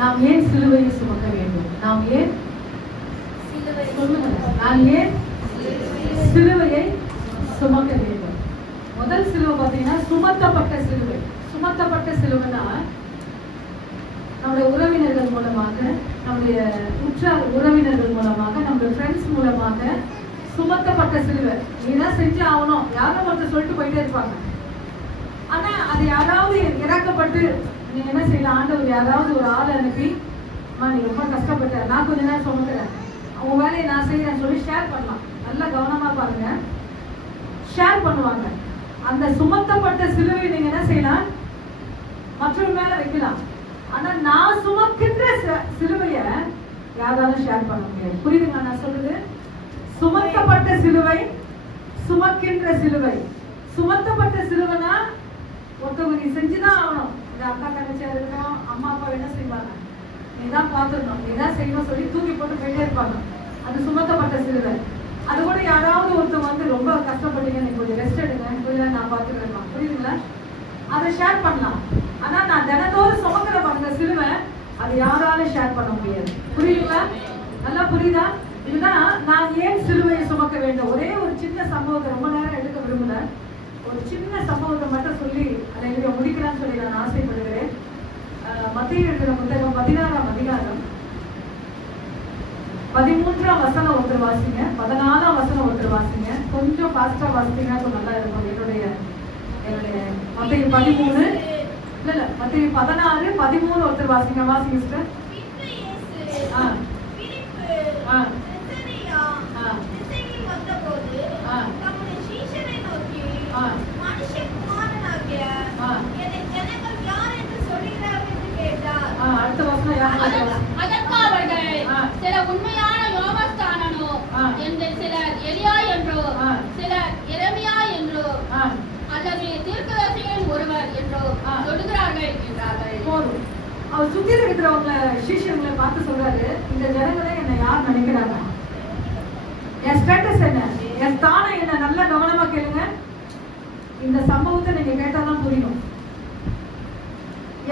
நாம் ஏன் சிலுவையை சுமக்க வேண்டும்? நாம் ஏன் சிலுவையை சுமக்க வேண்டும்? முதல் சிலுவை பார்த்தீங்கன்னா சுமத்தப்பட்ட சிலுவை. சுமத்தப்பட்ட சிலுவைனா நம்முடைய உறவினர்கள் மூலமாக, நம்முடைய உற்றார் உறவினர்கள் மூலமாக, நம்முடைய ஃப்ரெண்ட்ஸ் மூலமாக சுமத்தப்பட்ட சிலுவை. நீதான் செஞ்சு ஆகணும், யாரும் ஒருத்தர் சொல்லிட்டு போயிட்டே இருப்பாங்க. ஆனா அது யாராவது இறக்கப்பட்டு நீ என்ன செய்யலாம், ஆண்டவர் யாராவது ஒரு ஆள் அனுப்பி, அம்மா நீ ரொம்ப கஷ்டப்பட்ட, நான் கொஞ்ச நேரம் சுமக்கிறேன், அவங்க வேலையை நான் செய்யறேன்னு சொல்லி ஷேர் பண்ணலாம். நல்லா கவனமா பாருங்க, ஷேர் பண்ணுவாங்க. அந்த சுமத்தப்பட்ட சிலுவை நீங்க என்ன செய்யலாம், மற்றவங்க மேல வைக்கலாம். ஆனா நான் சுமக்கின்ற சிலுவைய யாராலும் ஷேர் பண்ண முடியாது. புரியுதுங்களா நான் சொல்றது? சுமத்தப்பட்ட சிலுவை, சுமக்கின்ற சிலுவை. சுமத்தப்பட்ட சிலுவைனா ஒருத்தவங்க நீ செஞ்சுதான் ஆகணும். இந்த அக்கா தங்கச்சியா இருக்கணும், அம்மா அப்பா என்ன செய்வாங்க, நீதான் பார்த்துடணும், நீதான் செய்யணும் சொல்லி தூக்கி போட்டு போயிட்டே இருப்பாங்க. அது சுமத்தப்பட்ட சிலுவை. அது கூட யாராவது ஒருத்தவங்க வந்து ரொம்ப கஷ்டப்பட்டீங்க, நீங்க கொஞ்சம் ரெஸ்ட் எடுங்க, கொஞ்சம் நான் பார்த்துக்கிறேன், புரியுதுங்களா? அதை ஷேர் பண்ணலாம். ஆனா நான் தினத்தோறும் சுமக்கிற பாருங்க சிலுவை, அது யாராலும் ஷேர் பண்ண முடியாது. புரியுதுங்களா? நல்லா புரியுதா? இதுதான் நான் ஏன் சிலுவையை சுமக்க வேண்டும். ஒரே ஒரு சின்ன சம்பவத்தை, ரொம்ப நேரம் எடுக்க விரும்பல, ஒரு சின்ன சம்பவத்தை மட்டும் சொல்லி அதை எழுத முடிக்கலாம்னு சொல்லி நான் ஆசைப்படுகிறேன். மத்தேயு எழுதின புத்தகம் 16ஆம் அதிகாரம் 13ஆம் வசனம் ஒருத்தர் வாசிங்க, 14ஆம் வசனம் ஒருத்தர் வாசிங்க. கொஞ்சம் ஃபாஸ்டா வாசித்தீங்கன்னா கொஞ்சம் நல்லா இருக்கும். என்னுடைய மத்தேயு 13 இல்ல மத்தேயு 16 13 ஒருத்தர் வாசிங்க. வாசிங்க சிஸ்டர். அடுத்த வசனம் சில உண்மையான யோகஸ்தானனோ என்று, சிலர் எலியா என்றோ, சிலர் எரேமியா என்றோ, அல்லது தீர்க்கதரிசிகளில் ஒருவர் என்றோ சொல்லுகிறார்கள் என்றார்கள். போதும். அவர் சுத்தி இருக்கிறவங்க சீஷர்களை பார்த்து சொல்றாரு, இந்த ஜனங்களே என்னை யார் நினைக்கிறாங்க, என் ஸ்டேட்டஸ் என்ன, என் ஸ்தானம் என்ன, நல்ல கவனமா கேளுங்க. இந்த சம்பவத்தை நீங்க கேட்டாதான் புரியும்.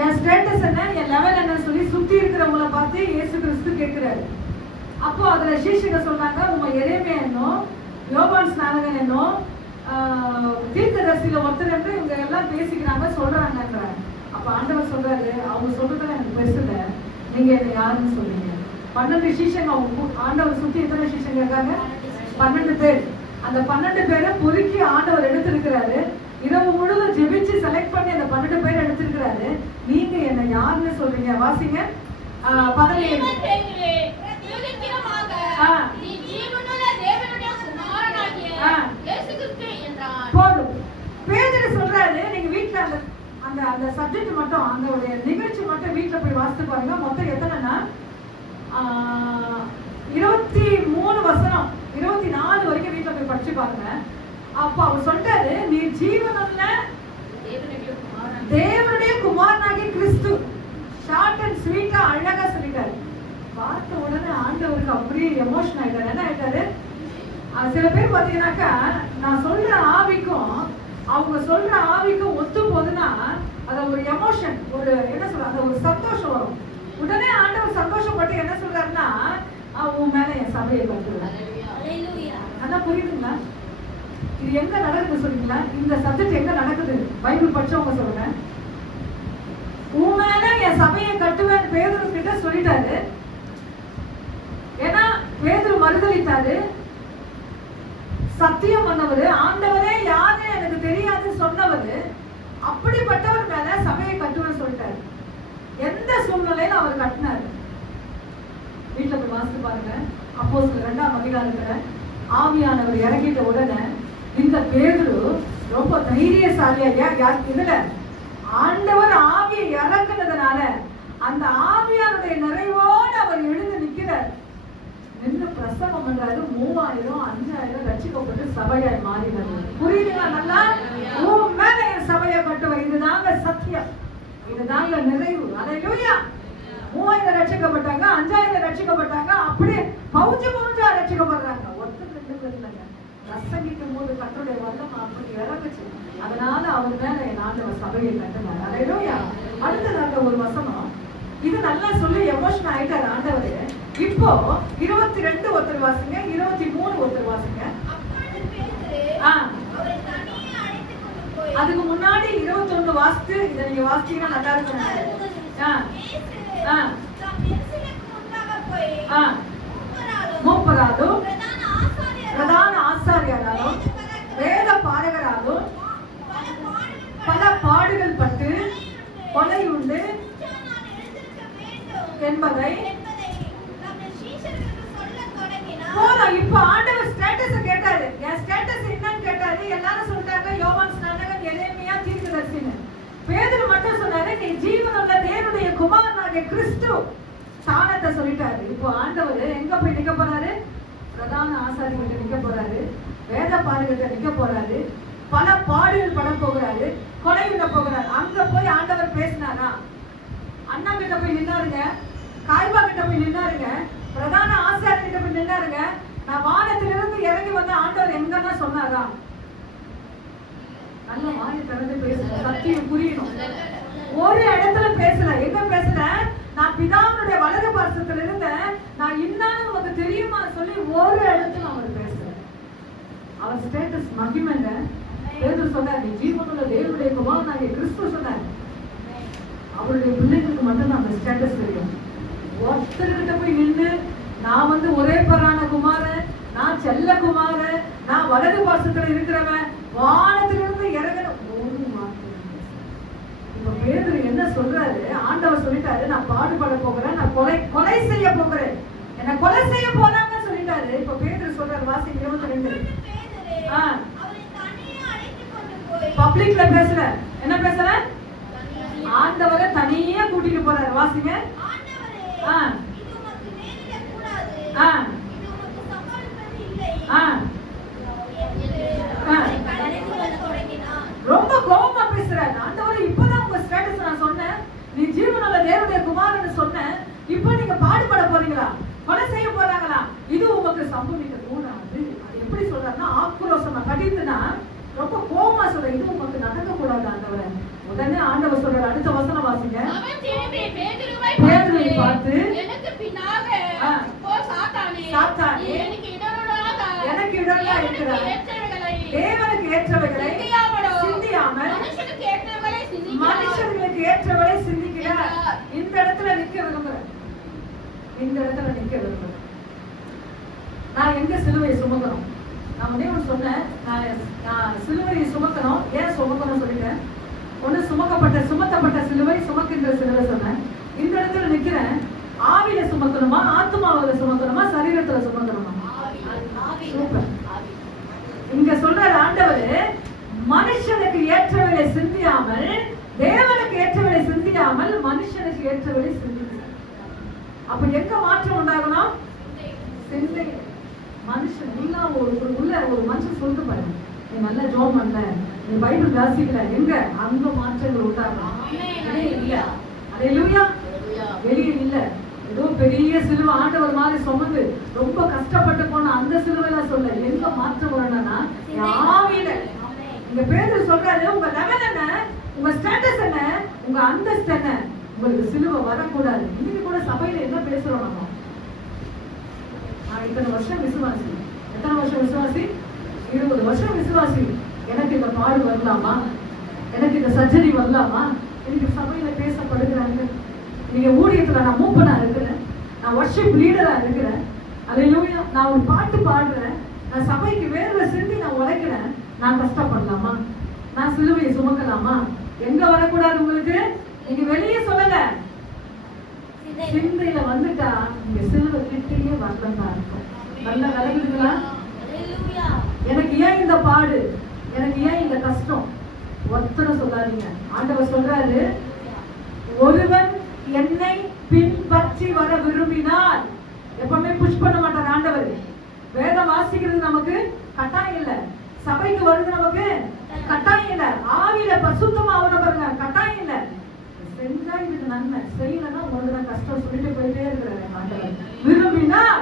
என் ஸ்டேட்டஸ் என்ன, என் லெவல் என்ன சொல்லி சுத்தி இருக்கிறவங்களை பார்த்து இயேசு கிறிஸ்து கேட்கிறாரு. அப்போ அதுல சீஷர்கள் சொல்றாங்க, உங்க எரேமியா என்னோ, யோவான் ஸ்நானகன் என்னோ, தீர்க்கதரிசியில ஒருத்தர் என்று இவங்க எல்லாம் பேசிக்கிறாங்க சொல்றாங்க. அப்ப ஆண்டவர் சொல்றாரு, அவங்க சொல்றதுல எனக்கு பெருசு இல்லை, நீங்க என்ன யாருன்னு சொல்றீங்க? 12 சீஷங்க. ஆண்டவர் சுத்தி எத்தனை சீஷங்க இருக்காங்க? 12 பேர். அந்த 12 பேரை பொறுக்கி ஆண்டவர் எடுத்திருக்கிறாரு. இரவு முழுவதும் ஜெபிச்சு செலக்ட் பண்ணி அந்த 12 பேர் எடுத்திருக்கிறாரு. நீங்க என்ன யாருன்னு சொல்றீங்க? வாசிங்க. 17. போதும். பேதுரு சொல்றாரு, நீங்க வீட்டுல அந்த அந்த சப்ஜெக்ட் மட்டும், அந்த நிகழ்ச்சி மட்டும் வீட்டுல போய் வாசித்து பாருங்க. மொத்தம் எத்தனைன்னா 23 வசனம் 24 வரைக்கும் வீட்டுல போய் படிச்சு பாருங்க. அப்ப அவர் சொல்றாரு, நீ ஜீவனுள்ள தேவனுடைய குமாரனாகிய கிறிஸ்து. ஷார்ட் அண்ட் ஸ்வீட்டா அழகா சொல்லிட்டாரு. பார்த்த உடனே ஆண்டவருக்கு அப்படியே எமோஷன் ஆயிட்டாரு. என்ன ஆயிட்டாரு? சில பேர் பாத்தீங்கன்னாக்கா, நான் சொல்ற ஆவிக்கும் அவங்க சொல்ற ஆவிக்கும் ஒத்து போகுதுன்னா அது ஒரு எமோஷன், ஒரு என்ன சொல்றாங்க, ஒரு சந்தோஷம் வரும். உடனே ஆண்டவர் சந்தோஷப்பட்டு என்ன சொல்றாருன்னா, உன் மேல என் சபையை கட்டுறாரு. அதான் புரியுதுங்களா? இது எங்க நடக்குது சொல்றீங்களா? இந்த சப்ஜெக்ட் எங்க நடக்குது? பைபிள் படிச்சவங்க சொல்லுங்க. உன் மேல என் சபையை கட்டுவேன் பேதுரு கிட்ட சொல்லிட்டாரு. ஏன்னா பேதுரு மறுதலித்தாரு, சத்தியம் பண்ணவர், ஆண்டவரே யாருன்னு எனக்கு தெரியாதுன்னு சொன்னவர். அப்படிப்பட்டவர் மேல சபையை கட்டுவேன்னு சொல்லிட்டாரு. எந்த சூழ்நிலையில அவர் கட்டினாரு? வீட்டுல போய் வாசித்து பாருங்க. அப்போஸ்தலர் 2ஆம் அதிகாரத்துல ஆவியானவர் இறங்கிட்ட உடனே இந்த பேதுரு ரொம்ப தைரியசாலியா, இதுல ஆண்டவர் ஆவியை இறக்குனதுனால அந்த ஆவியானுடைய நிறைவோடு அவர் எழுந்து நிக்கிறார். நின்று பிரசங்கம் பண்றாரு. 3000 5000 ரட்சிக்கப்பட்டு சபையாய் மாறினார். புரியுதுங்களா? நல்லா உன் மேல என் சபையை கட்டுவேன். இதுதாங்க சத்தியம், இதுதாங்க நிறைவு. அல்லேலூயா. 3000 ரட்சிக்கப்பட்டாங்க, 5000 ரட்சிக்கப்பட்டாங்க. அப்படியே பவுஞ்சா ரட்சிக்கப்படுறாங்க. ஒருத்தர் 2 பேர் இல்லைங்க. பிரசங்கிக்கும் போது கர்த்தருடைய வல்லம் அப்படி இறங்குச்சு. அதனால அவர் மேல என் ஆண்டவர் சபையை கட்டினார். அல்லேலூயா. அடுத்ததாக ஒரு வசனம் இது நல்லா சொல்லி எமோஷனல் ஆயிட்டாரு ஆண்டவர். இப்போ 22 ஒருத்தர் வாசிங்க, 23 ஒருத்தர் வாசிங்க. அதுக்கு முன்னாடி 21 வாசித்து இதை நீங்க வாசித்தீங்கன்னா நல்லா இருக்கும். மூப்பராலும் பிரதான ஆசாரியராலும் வேத பாரகராலும் பல பாடுகள் பட்டு கொலை உண்டு என்பதை போதும். இப்ப ஆண்டவர் ஸ்டேட்டஸ் கேட்டாரு. என் ஸ்டேட்டஸ் என்னன்னு கேட்டாரு. எல்லாரும் சொல்லிட்டாங்க யோவான் ஸ்நானகன், எரேமியா, தீர்க்கதரிசின்னு. பேதுரு மட்டும் சொன்னாரு நீ ஜீவனுள்ள தேவனுடைய குமாரனாகிய கிறிஸ்து ஸ்தானத்தை சொல்லிட்டாரு. இப்போ ஆண்டவர் எங்க போய் நிக்க போறாரு? பிரதான ஆசாரியர்கிட்ட நிக்க போறாரு, வேத பாரகர்கிட்ட நிக்க போறாரு, பல பாடுகள் பட போகிறாரு, கொலை விட போகிறாரு. அங்க போய் ஆண்டவர் பேசினாரா? அண்ணா கிட்ட போய் நின்னாருங்க, காய்பா கிட்ட போய் நின்னாருங்க, பிரதான ஆசாரியர் கிட்ட போய் நின்னாருங்க. நான் வானத்திலிருந்து இறங்கி வந்த ஆண்டவர் எங்கன்னா சொன்னாரா? நல்ல வாயை திறந்து பேசணும், சத்தியம் புரியணும். ஒரு இடத்துல பேசல. எங்க பேசல? நான் பிதாவுடைய வலது பார்சத்துல இருந்தேன், நான் இன்னாலும் உனக்கு தெரியுமா சொல்லி ஒரு இடத்துல அவர் பேசல. அவர் ஸ்டேட்டஸ் மகிமைங்க. பேதுரு சொன்னார் நீ ஜீவனுள்ள தேவனுடைய குமாரனாகிய கிறிஸ்து சொன்னார். அவருடைய பிள்ளைகளுக்கு மட்டும் அந்த ஸ்டேட்டஸ் தெரியும். ஒருத்தர்கிட்ட போய் நின்று நான் ஒரே பரான குமாரன், நான் செல்ல குமாரன், நான் வலது பாசத்துல இருக்கிறவன், வானத்திலிருந்து இறங்கின ஒரு வார்த்தை. இப்ப பேதுரு என்ன சொல்றாரு? ஆண்டவர் சொல்லிட்டாரு நான் பாடுபட போகிறேன், நான் கொலை செய்ய போகிறேன், என்ன கொலை செய்ய போறாங்கன்னு சொல்லிட்டாரு. இப்ப பேதுரு சொல்றாரு, வாசி 22. பப்ளிக்ல பேசுற என்ன பேசுற? ஆண்டவரை தனியா கூட்டிட்டு போறாரு. வாசிங்க. ரொம்ப கோபமா பேசுறாரு. ஆண்டவரே இப்பதான் உங்க ஸ்டேட்டஸ் நான் சொன்னேன், நீ ஜீவனுள்ள தேவனுடைய குமாரன்னு சொன்னேன், இப்போ நீங்க பாடுபட போறீங்களா, கொலை செய்ய போறாங்களா? இது உமக்கு சம்பவிக்க கூடாது. அது எப்படி சொல்றாருன்னா ஆக்ரோஷமா கடிந்துனா ரொம்ப கோபமா சொல்ற, இது உமக்கு நடக்க கூடாது ஆண்டவரே. உடனே ஆண்டவர் சொல்றாரு, அடுத்த வசனம் வாசிங்க. பேதுருவை பார்த்து எனக்கு பின்னாக போ சாத்தானே, சாத்தானே எனக்கு இடரலா இருக்கிறாய், தேவனுக்கு ஏற்றவைகளை சிந்தியாமல் மனுஷர்களுக்கு ஏற்றவளை சிந்திக்கிறார். இந்த இடத்துல நிக்க விரும்புறேன், இந்த இடத்துல நிக்க விரும்புறேன். நான் எங்க சிலுவையை சுமக்கணும்? நான் ஒண்ணு சொன்னேன், நான் சிலுவையை சுமக்கணும். ஏன் சுமக்கணும் சொல்லிட்டேன். ஒண்ணு சுமத்தப்பட்ட சிலுவை, சுமக்கின்ற சிலுவை சொன்னேன். இந்த இடத்துல நிக்கிறேன். ஆவியில சுமக்கணுமா, ஆத்மாவில சுமக்கணுமா, சரீரத்துல சுமக்கணுமா? சூப்பர். இங்க சொல்ற ஆண்டவர் மனுஷனுக்கு ஏற்றவளை சிந்தியாமல், தேவனுக்கு ஏற்றவளை சிந்தியாமல் மனுஷனுக்கு ஏற்றவளை சிந்திக்கிறார். அப்ப எங்க மாற்றம் உண்டாகணும்? சிந்தை. மனுஷன் எல்லாம் உள்ள ஒரு மனுஷன் சொல்லிட்டு பாருங்க, நீ நல்லா ஜோம் பண்ண, நீ பைபிள் வாசிக்கல, எங்க அங்க மாற்றங்கள் உண்டாகணும். வெளியே இல்ல. ஏதோ பெரிய சிலுவை ஆண்டவர் மாதிரி சொன்னது, ரொம்ப கஷ்டப்பட்டு போன அந்த சிலுவையில சொல்ல, எங்க மாற்றம் வரணும்னா ஆவியில. இங்க பேதுரு சொல்றாரு, உங்க லெவல் என்ன, உங்க ஸ்டேட்டஸ் என்ன, உங்க அந்தஸ்து என்ன, உங்களுக்கு சிலுவை வரக்கூடாது. இன்னைக்கு கூட சபையில என்ன பேசுறோம் நம்ம? இத்தனை வருஷம் விசுவாசி. எத்தனை வருஷம் விசுவாசி? 20 வருஷம் விசுவாசி. எனக்கு இந்த பாடு வரலாமா, எனக்கு இந்த சர்ஜரி வரலாமா? இன்னைக்கு சபையில பேசப்படுகிறாங்க. நீங்க ஊழியத்துல நான் மூப்பனா இருக்கிறேன், நான் வர்ஷிப் லீடரா இருக்கிறேன், அல்லேலூயா, நான் ஒரு பாட்டு பாடுறேன், நான் சபைக்கு வேர்வை சிந்தி நான் உழைக்கிறேன், நான் கஷ்டப்படலாமா? நான் சிலுவையை சுமக்கலாமா? எங்க வரக்கூடாது உங்களுக்கு? நீங்க வெளியே சொல்லல, சிந்தையில வந்துட்டா நீங்க சிலுவை கிட்டேயே வரலன்னா இருக்கும். நல்லா விளங்குதுங்களா? எனக்கு ஏன் இந்த பாடு, எனக்கு ஏன் இந்த கஷ்டம்? ஒருத்தர சொல்லாதீங்க. ஆண்டவர் சொல்றாரு, ஒருவன் என்னை பின்பற்றி வர விரும்பினால், எப்பவுமே புஷ் பண்ண மாட்டார் ஆண்டவர். வேதம் வாசிக்கிறது நமக்கு கட்டாயம் இல்ல, சபைக்கு வருது நமக்கு கட்டாயம் இல்ல, ஆவியில பரிசுத்தமா ஆகணும் பாருங்க, கட்டாயம் இல்ல. செஞ்சா இதுக்கு நன்மை, செய்யலன்னா உங்களுக்கு கஷ்டம் சொல்லிட்டு போயிட்டே இருக்கிறாரு ஆண்டவர். விரும்பினால்,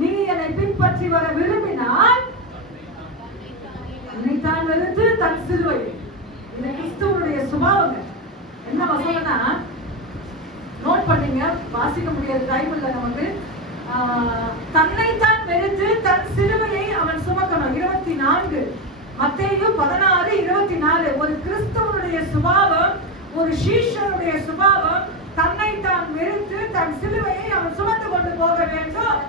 நீ என்னை பின்பற்றி வர விரும்பினால் தான் வெறுத்து தன் சிலுவை. இது கிறிஸ்துவனுடைய சுபாவங்க. என்ன வசனம்னா, நோட் பண்ணீங்க, வாசிக்க முடியாது, டைம் இல்லை நமக்கு. தன்னைத்தான் வெறுத்து தன் சிலுவையை அவன் சுமக்கணும். 24 மத்தேயு 16:24. ஒரு கிறிஸ்தவனுடைய சுபாவம், ஒரு சீஷனுடைய சுபாவம், தன்னைத்தான் வெறுத்து தன் சிலுவையை அவன் சுமந்து கொண்டு போக வேண்டும்.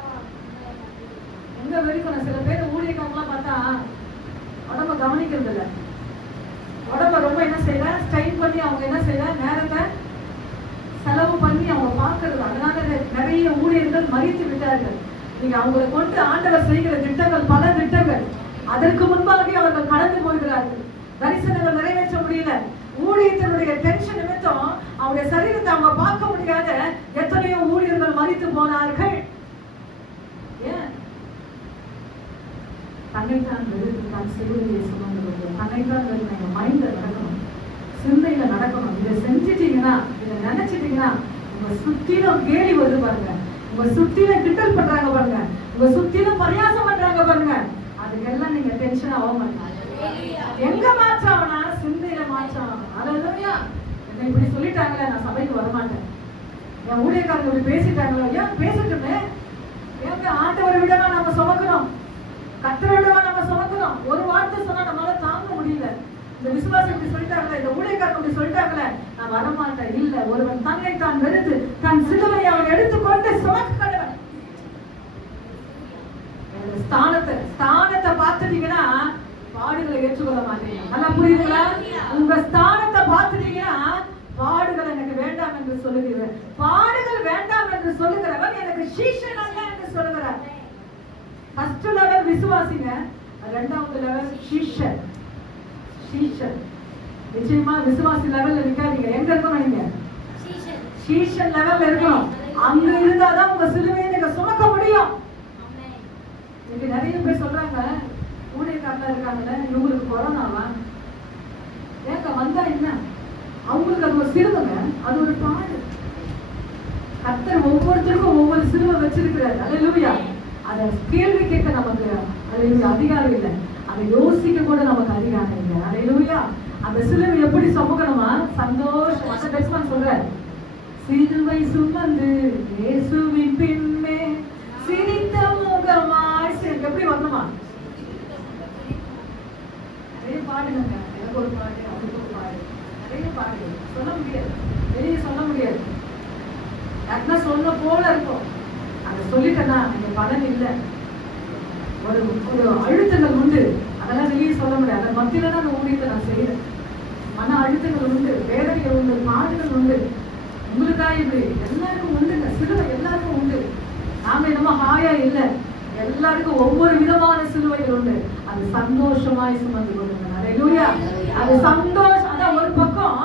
எங்க வெறுக்கணும்? சில பேர் ஊழியக்காரங்களாம் பார்த்தா உடம்ப கவனிக்கிறது இல்லை. உடம்ப ரொம்ப என்ன செய்யல, ஸ்டைல் பண்ணி அவங்க என்ன செய்யல, நேரத்தை செலவு பண்ணி அவங்க பார்க்கறது. அதனால நிறைய ஊழியர்கள் மறித்து விட்டார்கள். நீங்க அவங்களை கொண்டு ஆண்டவர் செய்கிற திட்டங்கள், பல திட்டங்கள், அதற்கு முன்பாகவே அவர்கள் கடந்து போகிறார்கள். தரிசனங்கள் நிறைவேற்ற முடியல. ஊழியத்தினுடைய டென்ஷன் நிமித்தம் அவருடைய சரீரத்தை அவங்க பார்க்க முடியாத எத்தனையோ ஊழியர்கள் மறித்து போனார்கள். ஏன்? தன்னைத்தான் வெறுத்து தான் சிலுவையை சுமந்து கொண்டு, தன்னைத்தான் வெறுத்து எங்க மைண்ட்ல நடக்கணும், சிந்தையில நடக்கணும். இதை செஞ்சிட்டீங்கன்னா, இதை நினைச்சிட்டீங்கன்னா, உங்க சுத்திலும் கேலி வருது பாருங்க, உங்க சுத்திலும் கிண்டல் பண்றாங்க பாருங்க, உங்க சுத்திலும் பரியாசம் பண்றாங்க பாருங்க, அதுக்கெல்லாம் நீங்க டென்ஷன் ஆக மாட்டீங்க. எங்க மாற்றாவனா? சிந்தையில மாற்றாவனா? அல்லேலூயா. என்ன இப்படி சொல்லிட்டாங்களே, நான் சபைக்கு வரமாட்டேன், என் ஊழியக்காரங்க இப்படி பேசிட்டாங்களோ, ஏன் பேசட்டுமே? ஏங்க ஆண்டவரை விடவா நம்ம சுமக்கணும், கர்த்தரை விடவா நம்ம சுமக்கணும்? ஒரு வார்த்தை சொன்னா நம்மளால தாங்க முடியல. இந்த விசுவாசி இப்படி சொல்லிட்டாங்களே, இந்த ஊழியக்காரங்க இப்படி சொல்லிட்டாங்களே, நான் வரமாட்டேன். இல்ல, ஒருவன் தன்னை தான் வெறுத்து தன் சிலுவையை அவன் எடுத்துக்கொண்டு சுமக்க கடவன். ஸ்தானத்தை பார்த்துட்டீங்கன்னா பாடுகளை ஏற்றுக்கொள்ள மாட்டீங்க. நல்லா புரியுதுங்களா? உங்க ஸ்தானத்தை பார்த்துட்டீங்கன்னா பாடுகள் எனக்கு வேண்டாம் என்று சொல்லுகிறேன். பாடுகள் வேண்டாம் என்று சொல்லுகிறவன் எனக்கு சீஷன் அல்ல என்று சொல்லுகிறார். ஃபர்ஸ்ட் லெவல் விசுவாசிங்க, இரண்டாவது லெவல் சீஷன். சீஷன் நிச்சயமா விசுவாசி லெவல்ல நிக்காதீங்க. எங்க இருக்கணும்? நீங்க சீஷன் லெவல்ல இருக்கணும். அங்க இருந்தாதான் உங்க சிலுவையை நீங்க சுமக்க முடியும். இன்னைக்கு நிறைய பேர் சொல்றாங்க, ஊழியக்காரங்களா இருக்காங்கல்ல, இவங்களுக்கு கொரோனாவா? ஏங்க வந்தா என்ன? அவங்களுக்கு அது ஒரு சிலுவைங்க, அது ஒரு பாடு. கர்த்தர் ஒவ்வொருத்தருக்கும் ஒவ்வொரு சிலுவை வச்சிருக்கிறார். அல்லேலூயா. அதை கேள்வி கேட்க நமக்கு அது அதிகாரம் இல்லை, அதை யோசிக்க கூட நமக்கு அதிகாரம் இல்லை. அல்லேலூயா. அந்த சிலுவை எப்படி சுமக்கணுமா? சந்தோஷம். அந்த பெஸ்ட்மேன் சொல்றார், சிலுவை சுமந்து இயேசுவின் பின்னே சிரித்த முகமாய். எப்படி வரணுமா? நிறைய பாடுங்க, எனக்கு ஒரு பாடு, அதுக்கு ஒரு பாடு, நிறைய பாடு சொல்ல முடியாது, வெளியே சொல்ல முடியாது. யாருன்னா சொல்ல போல இருக்கும், அதை சொல்லிட்டேன்னா எனக்கு பலன் இல்லை. ஒரு ஒரு அழுத்தங்கள் உண்டு, அதெல்லாம் வெளியே சொல்ல முடியாது. அந்த மத்தியில தான் அந்த ஊழியத்தை நான் செய்யறேன். மன அழுத்தங்கள் உண்டு, வேதனைகள் உண்டு, பாடுகள் உண்டு. உங்களுக்கா இப்படி எல்லாருக்கும் உண்டுங்க, சிலுவை எல்லாருக்கும் உண்டு. நாம என்னமோ ஹாயா இல்லை, எல்லாருக்கும் ஒவ்வொரு விதமான சிலுவைகள் உண்டு. அது சந்தோஷமாய் சுமந்து கொள்ளுங்க. அல்லேலூயா. அது சந்தோஷம். அதான் ஒரு பக்கம்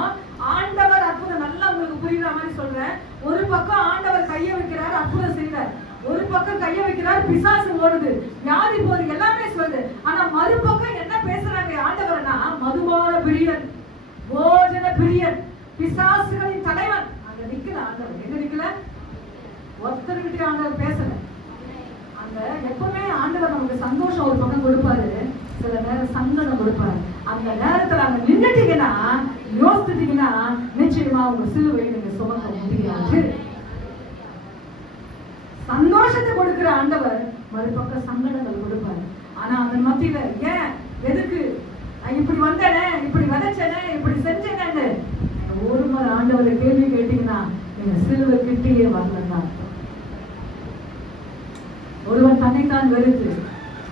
ஆண்டவர் அற்புதம், நல்லா உங்களுக்கு புரியுற மாதிரி சொல்றேன். ஒரு பக்கம் ஆண்டவர் கையை வைக்கிறார், அற்புதம் செய்யறார். ஒரு பக்கம் கையை வைக்கிறார், பிசாசு ஓடுது, வியாதி போகுது, எல்லாமே சொல்லுது. ஆனா மறுபக்கம் என்ன பேசுறாங்க ஆண்டவர்னா, மதுபான பிரியன், போஜன பிரியன், பிசாசுகளின் தலைவன். அங்க நிக்கல ஆண்டவர். எங்க நிக்கல? ஒருத்தருக்கிட்டே ஆண்டவர் பேசல. அந்த எப்பவுமே ஆண்டவர் நமக்கு சந்தோஷம் ஒரு பக்கம் கொடுப்பாரு, சில நேரம் சங்கடம் கொடுப்பாரு. அந்த நேரத்துல அங்க நின்னுட்டீங்கன்னா, யோசிச்சுட்டீங்கன்னா, நிச்சயமா உங்க சிலுவை நீங்க சுமக்க முடியாது. சந்தோஷத்தை கொடுக்கிற ஆண்டவர் மறுபக்கம் சங்கடங்கள் கொடுப்பாரு. ஆனா அந்த மத்தியில ஏன், எதுக்கு இப்படி வந்தேனே, இப்படி விதைச்சேனே, இப்படி செஞ்சேன்னு ஒரு முறை ஆண்டவரை கேள்வி கேட்டீங்கன்னா, நீங்க சிலுவை கிட்டேயே வரலாம். ஒருவன் தன்னைத்தான் வெறுத்து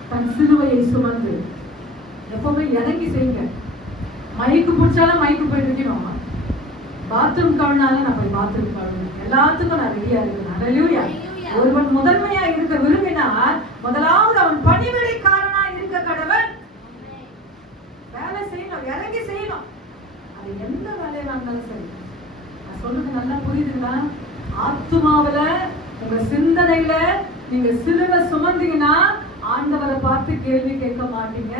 தன் சிலுவையை சுமந்து, எப்பவுமே இறங்கி செய்யுங்க. மைக்கு பிடிச்சாலும் மைக்கு போய் இருக்கணும், பாத்ரூம் கழுனாலும் நான் போய் பாத்ரூம் கழுவேன், எல்லாத்துக்கும் நான் ரெடியா இருக்கேன். அல்லேலூயா. ஒருவன் முதன்மையா இருக்க விரும்பினால் முதலாவது அவன் பணிவிடைக்காரனா இருக்க கடவன். வேலை செய்யணும், இறங்கி செய்யணும். அது எந்த வேலையா இருந்தாலும் சரி. நான் சொல்றது நல்லா புரியுதுங்களா? ஆத்துமாவில உங்க சிந்தனையில நீங்க சிலுவை சுமந்தீங்கன்னா ஆண்டவரை பார்த்து கேள்வி கேட்க மாட்டீங்க.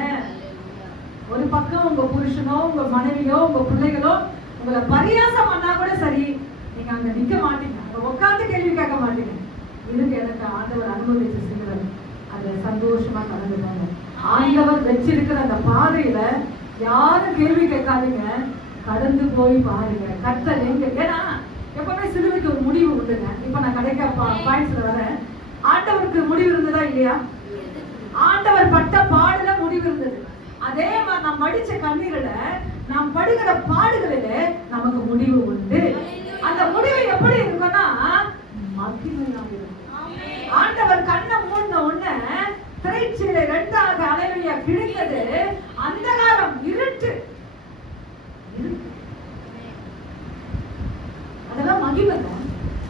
ஒரு பக்கம் உங்க புருஷனோ, உங்க மனைவியோ, உங்க பிள்ளைகளோ உங்களை பரியாசம் பண்ணா கூட சரி, நீங்க அங்க நிக்க மாட்டீங்க, அங்க உட்கார்ந்து கேள்வி கேட்க மாட்டீங்க. இதுக்கு எனக்கு ஆண்டவர் அனுமதிச்சு செய்கிறார். அதை சந்தோஷமா கடந்துட்டாங்க. ஆண்டவர் வச்சிருக்கிற அந்த பாதையில யாரும் கேள்வி கேட்காதீங்க, கடந்து போய் பாருங்க. கர்த்தர் எங்க, ஏன்னா எப்பவுமே சிலுவைக்கு ஒரு முடிவு உண்டுங்க. இப்ப நான் கடைக்க பாயிண்ட்ஸ்ல வரேன். ஆண்டவருக்கு முடிவு இருந்ததா இல்லையா? ஆண்டவர் பட்ட பாடுல முடிவு இருந்தது. அதே மாதிரி நாம் படிச்ச கண்ணீரில, நாம் படுகிற பாடுகளில நமக்கு முடிவு உண்டு. அந்த முடிவு எப்படி இருக்கும்னா மகிமையாக இருக்கும். ஆண்டவர் கண்ணை மூடின உடனே திரைச்சீலை ரெண்டாக அலைவழியா கிழிந்தது. அந்தகாரம், இருட்டு, அதெல்லாம் மகிமை.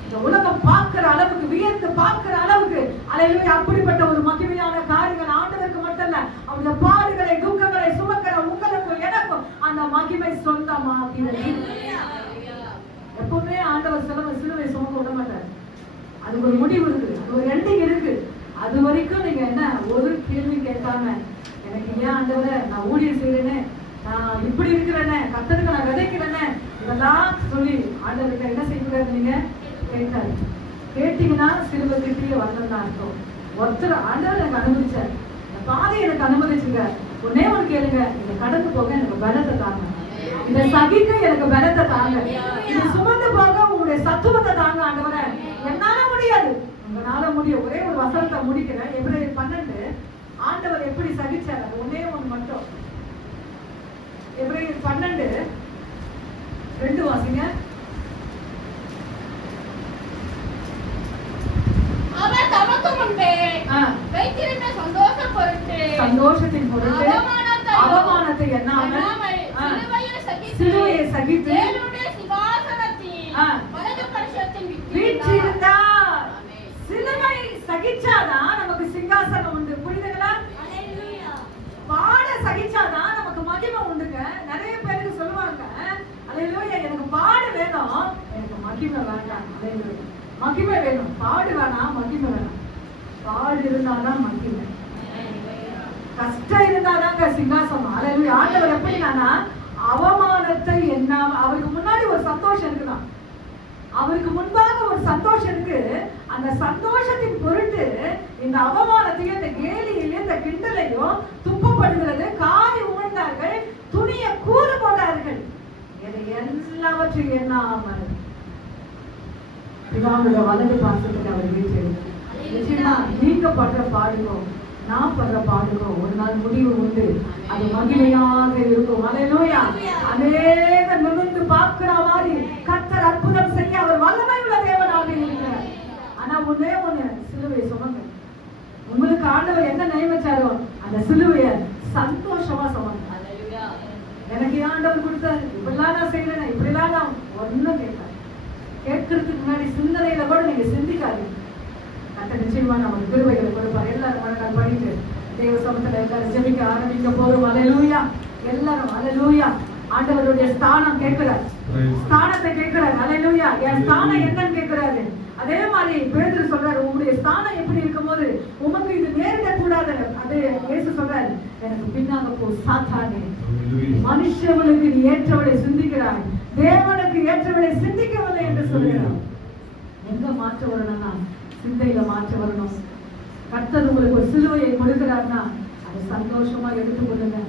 இந்த உலகம் பார்க்கிற அளவுக்கு, வியந்து பார்க்கிற அளவுக்கு அலைவழியா அப்படிப்பட்ட ஒரு மகிமையான காரியங்கள் ஆண்டவருக்கு மட்டும் இல்ல, அவருடைய பாடுகளை துக்கங்களை சுமக்கிற உங்களுக்கும் எனக்கும் அந்த மகிமை சொந்தமாகிறது. எப்பவுமே ஆண்டவர் சிலுவை சுமக்க விட மாட்டார். அதுக்கு ஒரு முடிவு இருக்கு, அது ஒரு எண்டிங் இருக்கு. அது வரைக்கும் நீங்க என்ன ஒரு கேள்வி கேட்காம, எனக்கு ஏன் ஆண்டவரே நான் ஊழியம் செய்யறேனே, நான் இப்படி இருக்கிறேனே, கர்த்தருக்கு நான் விதைக்கிறேனே, இதெல்லாம் சொல்லி ஆண்டவருக்கு என்ன செய்யக்கூடாது? நீங்க கேட்காது. கேட்டீங்கன்னா சிலுவை கிட்டே வரணும்னு அர்த்தம். ஒருத்தர் ஆண்டவர் எனக்கு அனுமதிச்சார், இந்த பாதையை எனக்கு அனுமதிச்சுங்க, ஒன்னே ஒரு கேளுங்க, இதை கடந்து போக எனக்கு பலத்தை தாங்க, இதை சகிக்க எனக்கு பலத்தை தாங்க, இதை சுமந்து போக உங்களுடைய சத்துவத்தை தாங்க ஆண்டவரே. என்னால முடியாது, உங்களால முடியும். ஒரே ஒரு வசனத்தை முடிக்கிறேன். எபிரேயர் 12 ஆண்டவர் எப்படி சகிச்சார், அது ஒன்னே ஒன்று மட்டும். எபிரேயர் 12:2 வாசிங்க. அவர் தமக்கு முன்பே வைத்திருந்த சந்தோஷத்தின் பொருட்டு அவமானத்தை எண்ணாமல் சிலுவையை சகித்து வீற்றிருந்தார். சிலுவை சகிச்சாதான் நமக்கு சிங்காசனம் உண்டு. புரியுதுங்களா? பாட சகிச்சாதான் நமக்கு மகிமை உண்டுங்க. நிறைய பேருக்கு சொல்லுவாங்க, அல்லேலூயா, எனக்கு பாடு வேணும், எனக்கு மகிமை வேண்டாம். அல்லேலூயா, மகிமை வேணும், பாடு வேணாம், மகிமை வேணாம். பாடு இருந்தாதான் மகிமை, கஷ்டம் இருந்தாதாங்க சிங்காசனம். அல்லேலூயா. ஆண்டவர் எப்படின்னா அவமானத்தை என்ன, அவருக்கு முன்னாடி ஒரு சந்தோஷம் இருக்குதான், அவருக்கு முன்பாக ஒரு சந்தோஷம் இருக்கு. அந்த சந்தோஷத்தின் பொருட்டு இந்த அவமானத்தையும், இந்த கேலியையும், இந்த கிண்டலையும், துப்பப்படுகிறது, காரி உமிழ்ந்தார்கள், துணியை கூறு போட்டார்கள். இதை எல்லாவற்றையும் எண்ணாமல் பிதாவுடைய வலது பாசத்துக்கு அவர் வீட்டில் நிச்சயமா நீங்க படுற பாடுக்கும் நான் படுற பாடுக்கும் ஒரு நாள் முடிவு உண்டு. அது மகிமையாக இருக்கும். அல்லேலூயா. அநேக நிமிர்ந்து பார்க்கிற மாதிரி கர்த்தர் அற்புதம் செய்ய அவர் வல்லமை உள்ள தேவனாக இருக்கிறார். ஆனா ஒண்ணே ஒண்ணு, சிலுவை சுமங்க. உங்களுக்கு ஆண்டவர் என்ன நியமிச்சாரோ அந்த சிலுவையை சந்தோஷமா சுமங்க. எனக்கு ஆண்டவர் கொடுத்தாரு, இப்படிலாம் நான் செய்யறேன், இப்படிலாம் நான் ஒன்னும் கேட்காது. கேட்கறதுக்கு முன்னாடி சிந்தனையில கூட நீங்க சிந்திக்காதீங்க. கர்த்தர் நிச்சயமா நமக்கு கிருபைகளை கொடுப்பார். எல்லாரும் மனதால் படித்து தேவ சமூகத்துல எல்லாரும் ஜெபிக்க ஆரம்பிக்க போறோம். அல்லேலூயா. எல்லாரும் அல்லேலூயா. ஆண்டவருடைய ஸ்தானம் கேட்கிறார், ஸ்தானத்தை கேட்கிறார். அல்லேலூயா. என் ஸ்தானம் என்னன்னு கேட்கிறாரு. அதே மாதிரி பேதுரு சொல்றாரு, உங்களுடைய ஸ்தானம் எப்படி இருக்கும்போது உமக்கு இது நேரிட கூடாது. அது இயேசு சொல்றாரு, எனக்கு பின்னாக போ சாத்தானே, மனுஷர்களுக்கு நீ ஏற்றவளை சிந்திக்கிறாய், தேவனுக்கு ஏற்றவளை சிந்திக்கவில்லை என்று சொல்கிறார். எங்க மாற்ற வரணும்னா சிந்தையில மாற்ற வரணும். கர்த்தர் உங்களுக்கு ஒரு சிலுவையை கொடுக்கிறார்னா அதை சந்தோஷமா எடுத்துக்கொள்ளுங்க.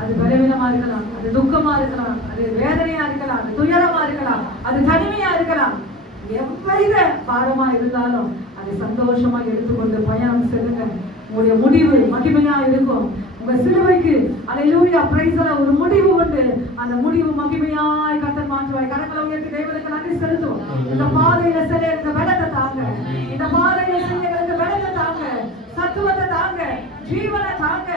அது பலவீனமா இருக்கலாம், அது துக்கமா இருக்கலாம், அது வேதனையா இருக்கலாம், அது துயரமா இருக்கலாம், அது தனிமையா இருக்கலாம். எவ்வளவு பாரமா இருந்தாலும் அதை சந்தோஷமா எடுத்துக்கொண்டு பயணம் செல்லுங்க. உங்களுடைய முடிவு மகிமையா இருக்கும். உங்க சிலுவைக்கு அல்லேலூயா பிரைஸ் ஒரு முடிவு உண்டு. அந்த முடிவு மகிமையாய் கர்த்தர் மாற்றுவாய். கரங்களை உயர்த்தி தேவனுக்கு நன்றி செலுத்துவோம். இந்த பாதையில செல்ல இந்த பலத்தை தாங்க, இந்த பாதையில செல்ல பலத்தை தாங்க, சத்துவத்தை தாங்க, ஜீவனை தாங்க.